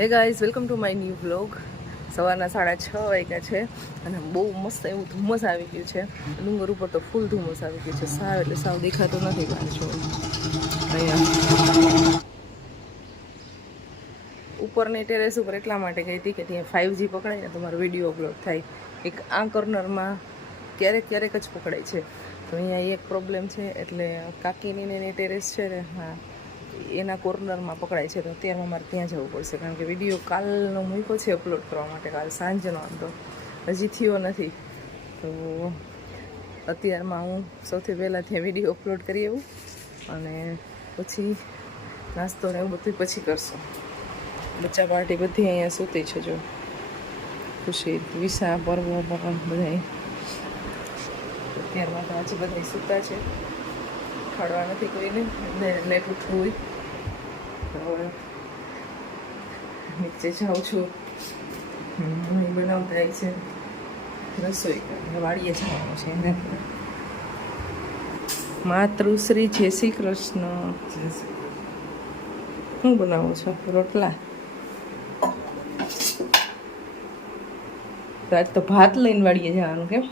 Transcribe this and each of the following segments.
Hey guys welcome to my new blog સવારના સાડા છ વાગ્યા છે અને બહુ મસ્ત એવું ધુમ્મસ આવી ગયું છે. ડુંગર ઉપર તો ફૂલ ધુમ્મસ આવી ગયું છે. સાવ એટલે સાવ દેખાતો નથી બહાર અહીંયા. ઉપરની ટેરેસ ઉપર એટલા માટે ગઈ હતી કે ત્યાં ફાઇવજી પકડાય ને તમારો વીડિયો અપલોડ થાય. એક આ કોર્નરમાં ક્યારેક ક્યારેક જ પકડાય છે. તો અહીંયા એક પ્રોબ્લેમ છે એટલે કાકીની ને ટેરેસ છે ને, હા. એના કોર્નરમાં પકડાય છે તો અત્યારમાં મારે ત્યાં જવું પડશે કારણ કે વીડિયો કાલનો મૂક્યો છે અપલોડ કરવા માટે, કાલ સાંજનો આમ તો હજી થયો નથી. તો અત્યારમાં હું સૌથી પહેલાં ત્યાં વીડિયો અપલોડ કરી આવું અને પછી નાસ્તો ને એવું બધું પછી કરશું. બચ્ચા પાર્ટી બધી અહીંયા સૂતી છે જો. ખુશી, વિસા, પર્વ બધા અત્યારમાં તો આજે બધા સૂતા છે. ખાડવા નથી કોઈને. લેટ ઉઠવું હોય. તો હવે નીચે જાઉં છું. મમ્મી બનાવતા જાય છે. રસોઈ વાળીએ જવાનું છે એને. માતૃશ્રી જય શ્રી કૃષ્ણ. શું બનાવો છો? રોટલા. આજ તો ભાત લઈને વાડીએ જવાનું કેમ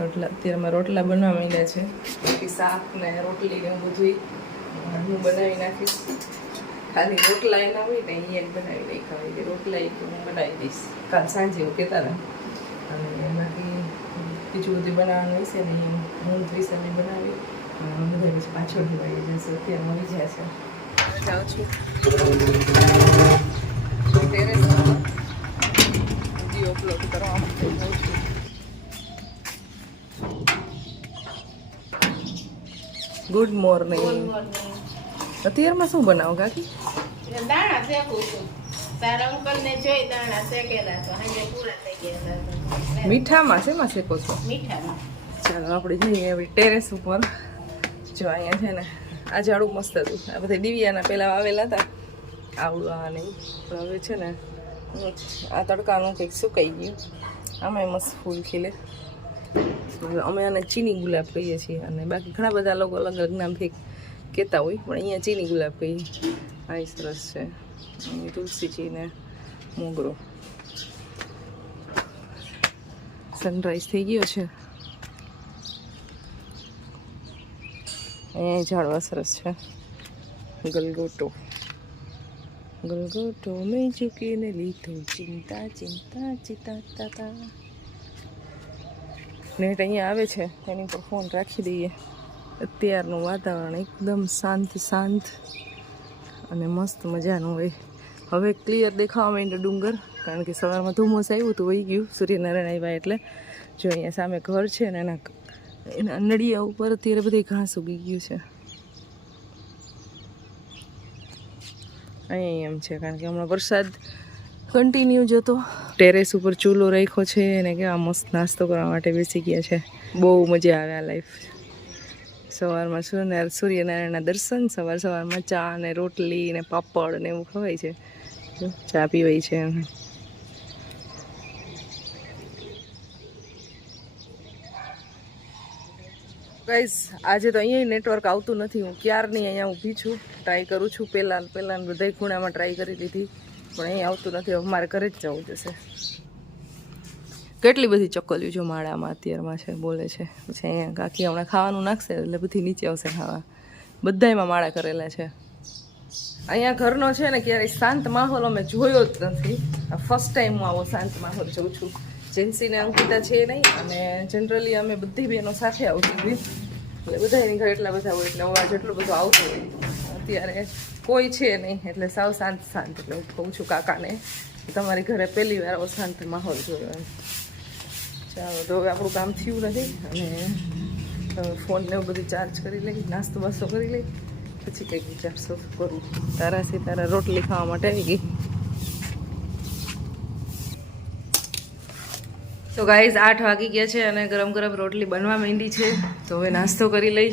રોટલા અત્યારે અમે રોટલા બનવા માંડ્યા છે. બાકી શાક ને રોટલી ને બધું હું બનાવી નાખીશ. ખાલી રોટલા એના હોય ને એ જ બનાવી નાખ્યા હોય. કે રોટલા એ હું બનાવી દઈશ. કાલ સાંજે એવું કહેતા હતા. અને એમાંથી બીજું બધું બનાવવાનું હશે ને એ હું વિશે બનાવી. અ, બધા પછી પાછળ ધોવાઈ જશે અત્યારે મળી જાય છે. જાઉં છું. ટેરેસ વીડિયો અપલોડ કરવા માટે જાઉં છું ગુડ મોર્નિંગ અત્યારમાં શું બનાવો કાકી? દાણા શેકું છું. તારા અંકલને જોઈ દાણા શેકેલા તો હાજે પૂરા થઈ ગયા. મીઠામાં શેમાં શેકો છો? મીઠામાં. ચાલો આપણે જઈએ હવે ટેરેસ ઉપર. જો અહીંયા છે ને આ ઝાડું મસ્ત હતું. આ બધા દિવ્યાના પહેલાં આવેલા હતા. આવડું આ નહીં પણ હવે છે ને આ તડકાનું કંઈક સુકાઈ ગયું. આમાં મસ્ત ફૂલ ખીલે. અમે આને ચીની ગુલાબ કહીએ છીએ અને બાકી ઘણા બધા લોકો અલગ અલગ નામથી કહેતા હોય, પણ અહીંયા ચીની ગુલાબ કહીએ. આ સરસ છે. તુલસી ચીને મોગરો. સનરાઈઝ થઈ ગયો છે. અહીંયા ઝાડવા સરસ છે. ગલગોટો. ગલગોટો મેં ચૂકીને લીધું. ચિંતા ચિંતા, ચિતા તાતા નેટ અહીંયા આવે છે એની પર ફોન રાખી દઈએ. અત્યારનું વાતાવરણ એકદમ શાંત શાંત અને મસ્ત મજાનું હોય. હવે ક્લિયર દેખાવા માંડ્યો ડુંગર, કારણ કે સવારમાં ધુમ્મસ આવ્યું હતું, વહી ગયું. સૂર્યનારાયણ આવ્યા એટલે જો અહીંયા સામે ઘર છે ને એના એના નડિયા ઉપર અત્યારે બધી ઘાસ ઉગી ગયું છે. અહીંયા એમ છે, કારણ કે હમણાં વરસાદ કન્ટિન્યુ જતો. ટેરેસ ઉપર ચૂલો રાખ્યો છે અને કેવા મસ્ત નાસ્તો કરવા માટે બેસી ગયા છે. બહુ મજા આવે આ લાઈફ સવારમાં સૂર્ય સૂર્યનારાયણના દર્શન, સવાર સવારમાં ચા ને રોટલી ને પાપડ ને એવું ખવાય છે. ચા પીવાય છે ગાઈઝ આજે તો અહીંયા નેટવર્ક આવતું નથી. હું ક્યારની અહીંયા ઊભી છું? ટ્રાય કરું છું. પહેલાં પહેલાં બધા ખૂણામાં ટ્રાય કરી લીધી. પણ અહીં આવતું નથી હવે મારે ઘરે જ જવું જશે. કેટલી બધી ચકલીઓ જો માળામાં અત્યારમાં છે બોલે છે. પછી અહીંયા કાકી હમણાં ખાવાનું નાખશે એટલે બધી નીચે આવશે ખાવા. બધામાં માળા કરેલા છે. અહીંયા ઘરનો છે ને ક્યારેય શાંત માહોલ અમે જોયો જ નથી. આ ફર્સ્ટ ટાઈમ હું આવો શાંત માહોલ જોઉં છું. જેન્સીને અંકિતા છે નહીં અને જનરલી અમે બધી બહેનો સાથે આવતી હતી એટલે બધા એની ઘરે એટલા બધા હોય એટલે અવાજ એટલો બધો આવતો હોય. અત્યારે કોઈ છે નહીં, એટલે સાવ શાંત શાંત એટલે હું કહું છું કાકાને તમારી ઘરે પહેલી વાર આવો શાંત માહોલ જોયો ચાલો, તો હવે આપણું કામ થયું નથી અને ફોનને બધું ચાર્જ કરી લઈ, નાસ્તો બાસ્તો કરી લઈ, પછી કંઈક વિચારશો કરું. તારા છે તારા રોટલી ખાવા માટે આવી ગઈ. તો ગાઈઝ આઠ વાગી ગયા છે અને ગરમ ગરમ રોટલી બનવા માંડી છે. તો હવે નાસ્તો કરી લઈ,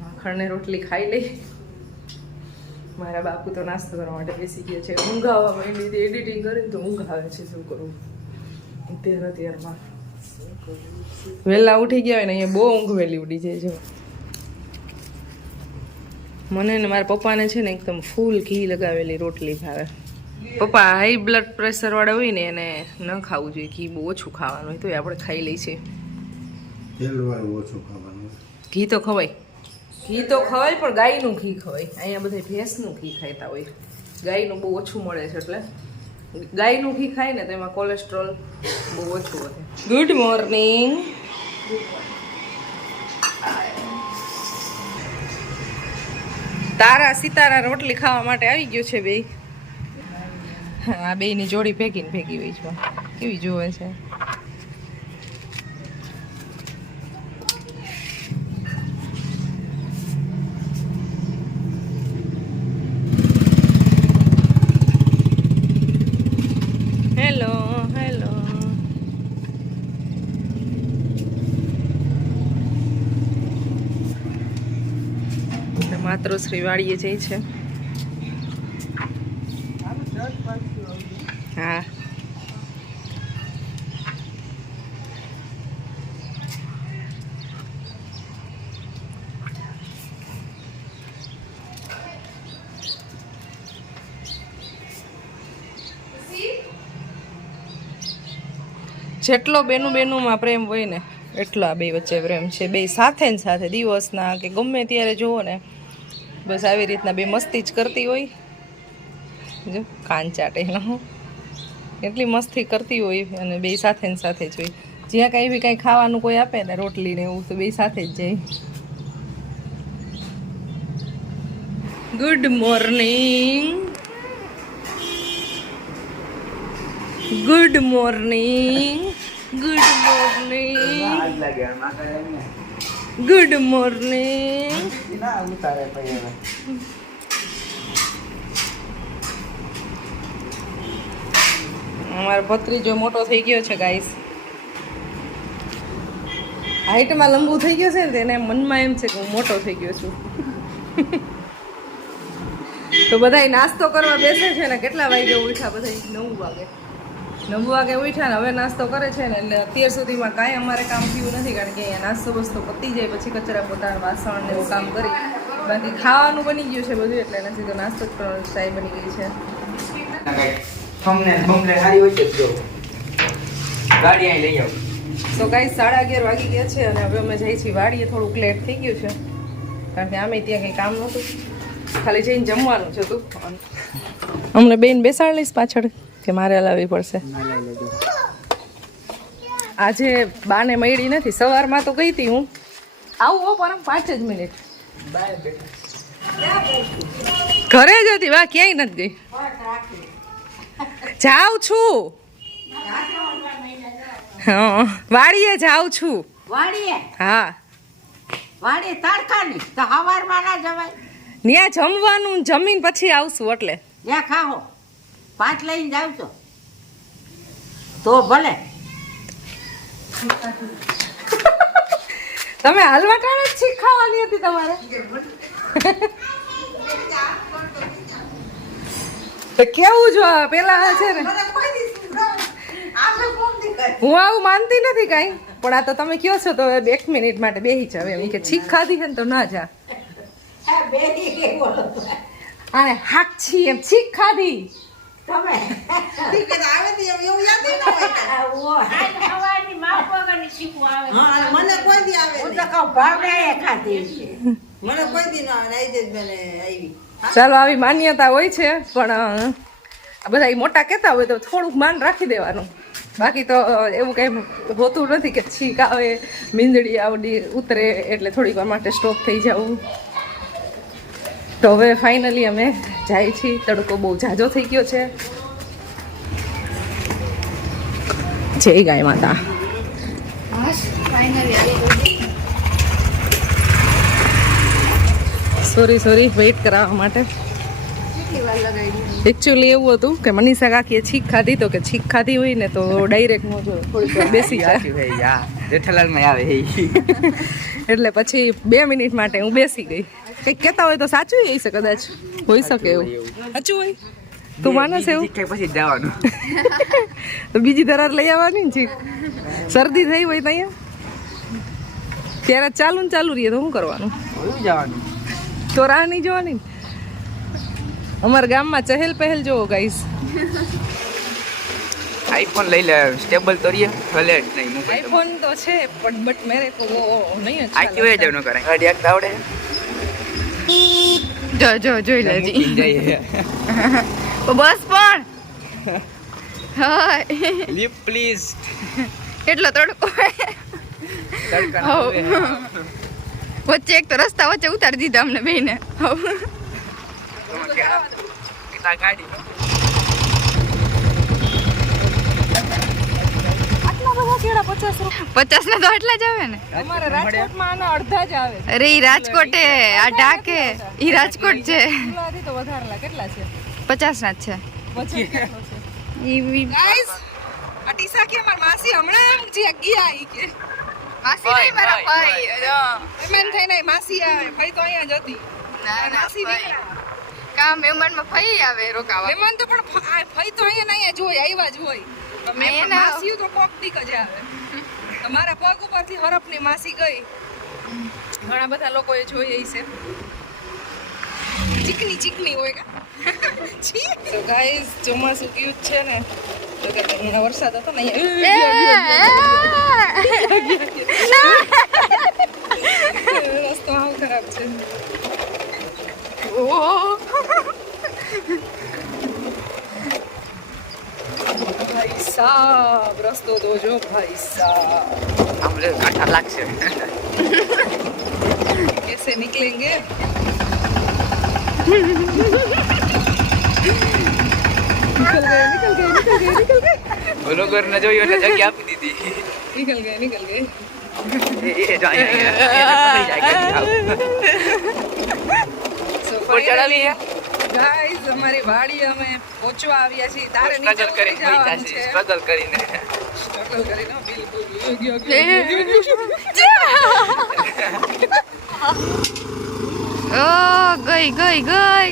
માખણને રોટલી ખાઈ લઈ. મારા બાપુ તો નાસ્તો કરવા માટે બેસી ગયા છે. ઊંઘ આવવા માંડી હતી એડિટિંગ કરીને તો ઊંઘ આવે છે શું કરું? અત્યારે અત્યારમાં. વહેલા ઉઠી ગયા હોય ને અહીંયા બહુ ઊંઘ વહેલી ઉડી જાય છે. મને ને મારા પપ્પાને છે ને એકદમ ફૂલ ઘી લગાવેલી રોટલી ભાવે. પપ્પા હાઈ બ્લડ પ્રેશર વાળા હોય ને એને ન ખાવું જોઈએ. ઘી બહુ ઓછું ખાવાનું હોય તો આપણે ખાઈ લઈએ છીએ. ઓછું ખાવાનું ઘી તો ખવાય. ઘી તો ખવાય, પણ ગાયનું ઘી ખવાય. અહીંયા બધા ભેંસનું ઘી ખાતા હોય. ગાયનું બહુ ઓછું મળે છે એટલે. ગાયનું ઘી ખાય ને તો એમાં કોલેસ્ટ્રોલ બહુ ઓછું વધે. ગુડ મોર્નિંગ તારા સિતારા રોટલી ખાવા માટે આવી ગયો છે બે આ બેયની જોડી ભેગીને ભેગી હોય છે. કેવી જોવે છે? માતૃશ્રી વાળીએ જઈ છે. હા. જેટલો બેનું બેનુંમાં પ્રેમ હોય ને, એટલો આ બે વચ્ચે પ્રેમ છે. બે સાથે ને સાથે, દિવસના કે ગમે ત્યારે જુઓ ને બસ આવી રીતના બે મસ્તી જ કરતી હોય. જો, કાન ચાટે એટલી મસ્તી કરતી હોય અને બે સાથે સાથે જ હોય. જ્યાં કાંઈ બી કાંઈ ખાવાનું કોઈ આપે ને, રોટલી ને એવું, તો બે સાથે જ જાય. Good morning good morning good morning good morning અમારો ભત્રીજો મોટો થઈ ગયો છે ગાઈસ હાઈટમાં લંબુ થઈ ગયો છે ને તેને મનમાં એમ છે કે હું મોટો થઈ ગયો છું. તો બધાય નાસ્તો કરવા બેસે છે ને કેટલા વાગે ઉઠા બધા નવ વાગે. નવ વાગે ઉઠ્યા ને હવે નાસ્તો કરે છે ને એટલે અત્યાર સુધીમાં કાંઈ અમારે કામ થયું નથી કારણ કે અહીંયા નાસ્તો બસ્તો પતી જાય પછી કચરા પોતાના વાસણ ને એવું કામ કરી બાકી ખાવાનું બની ગયું છે બધું એટલે એના સીધો નાસ્તો જ કરવાનો ચાય બની ગઈ છે. તો કાંઈ સાડા અગિયાર વાગી ગયા છે અને હવે અમે જઈએ છીએ વાડીએ, થોડુંક લેટ થઈ ગયું છે. કારણ કે આમે ત્યાં કંઈ કામ નહોતું. ખાલી જઈને જમવાનું છે તું અમને બેન બેસાડ લઈશ પાછળ. કે મારે લાવવી પડશે. આજે બાને મળી નથી સવારમાં તો ગઈ હતી હું. આવું હો પરમ પાંચ જ મિનિટ. ઘરે જ હતી વાહ ક્યાંય નથી ગઈ. જાઉં છું. હા વાડીએ જાઉં છું. વાડીએ? હા. વાડી તડકાની તો હવારમાં ના જવાય. ત્યાં જમવાનું જમીન પછી આવશું એટલે. ન્યા ખાઓ પાંચ લઈને જાવ છો. તો ભલે. તમે હલવા ટાણે જ શીખવાની ખાવાની હતી તમારે. તો કેવું જો પેલા છે ને? હું આવું માનતી નથી કાંઈ પણ આ તો તમે કયો છો તો એક મિનિટ માટે બેસી જાવ એમ. કે છીક ખાધી છે ને તો ના જા. આને હાક છી એમ. છીક ખાધી તમે? આજ સવારની માપ વગરની શીખવું આવે. મને કોઈ દી આવે હું તો કહું ભાવને ખાધી છે. મને કોઈ દી ન આવે આઈ જ મને આવી. ચાલો આવી માન્યતા હોય છે પણ આ બધા ઈ મોટા કહેતા હોય તો થોડુંક માન રાખી દેવાનું. બાકી તો એવું કંઈ હોતું નથી કે છીક આવે મીંદડી આવડી ઉતરે એટલે થોડીક વાર માટે સ્ટોપ થઈ જવું તો હવે ફાઇનલી અમે જાય છીએ. તડકો બહુ ઝાઝો થઈ ગયો છે. જય ગાય માતા. સોરી સોરી વેઇટ કરાવવા માટે. એકચ્યુઅલી એવું હતું કે મનીષા કાકીએ છીક ખાધી તો કે છીક ખાધી હોય ને તો ડાયરેક્ટ નો જો બેસી જાય. જેઠાલાલમાં આવે એટલે પછી બે મિનિટ માટે હું બેસી ગઈ. કંઈક કહેતા હોય તો સાચું હોય છે કદાચ. હોઈ શકે એવું. સાચું હોય? તું માનસ એવું? કે પછી જવાનું. તો બીજી દરાર લઈ આવવાની ને છીક શરદી થઈ હોય તો અહીંયા? ત્યારે ચાલુ ને ચાલુ રહીએ તો શું કરવાનું? જવાનું? તો રાહ નહીં જોવાની? અમારા ગામમાં ચહેલ પહેલ જોવો ગાઈસ આઈફોન લઈ લે સ્ટેબલ તો રહીએ. ભલે જ નહીં આઈફોન તો છે પણ બટ મેરે તો નહીં આ અચ્છા કેવું જવાનું કરે ગાડી આવડે. જો જો જોઈ લેજી. બસ પણ. હાય. લીપ પ્લીઝ કેટલો તડકો. વચ્ચે એક તો રસ્તા વચ્ચે ઉતારી દીધા અમને બેને હવ. ગાડી આટલા બધા કેળા પચાસ ના તો આટલા જ આવે ને? અમારે રાજકોટમાં આના અડધા જ આવે અરે ઈ રાજકોટે આ ઢાકે. ઈ રાજકોટ છે. તો વધારેલા. કેટલા છે? પચાસ ના જ છે. ગાઈસ આ કે માસી હમણાં જે ગયા ઈ કે. માસી નહીં મારા ભાઈ. મહેમાન થઈને માસી આવે ભાઈ તો અહીંયા જ હતી. ના ના માસી નીકળ્યા. મહેમાનમાં ફઈ આવે રોકાવા? મહેમાન તો પણ ફઈ તો અહીંયા નહીં અહીંયા જ હોય આવ્યા જ હોય. તો મેં અહીંયા ના- માસી તો કોક દીક જ આવે. તમારા પગ ઉપરથી હરફની માસી ગઈ. ઘણા બધા લોકોએ જોઈ છે ચીકની ચીકની હોય તો ગાઈસ ચોમાસું ક્યુટ છે ને. તો કે હમણાં વરસાદ હતો ને અહીંયા. રસ્તો હાવ ખરાબ છે. સાહેબ રસ્તો તો જો ભાઈ સાહેબ આમ લે કાંઠા લાગશે कैसे निकलेंगे निकल गए निकल गए निकल गए निकल गए બરોબર ને જોયું એટલે જગ્યા આપી દીધી निकल गए निकल गए એ- એ જો અહીંયા, અહીંયા, અહીંયા પકડી અમારી વાડી અમે પહોંચવા આવ્યા છીએ. તારે નીચે ઉતરી જવાનું છે. સ્ટ્રગલ કરીને. સ્ટ્રગલ કરીને બિલકુલ યોગ્ય ગયો, ગયો, ગયો. ઓ ગઈ ગઈ ગઈ.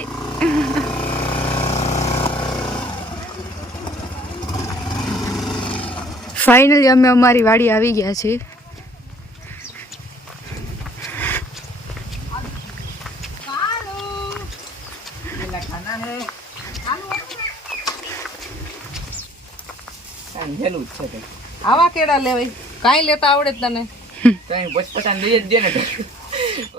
ફાઇનલી અમે અમારી વાડી આવી ગયા છીએ હેલું જ છે કંઈક. આવા કેળા લેવાય કાંઈ લેતા આવડે તને કઈ પચપચાને લઈ જ દે ને.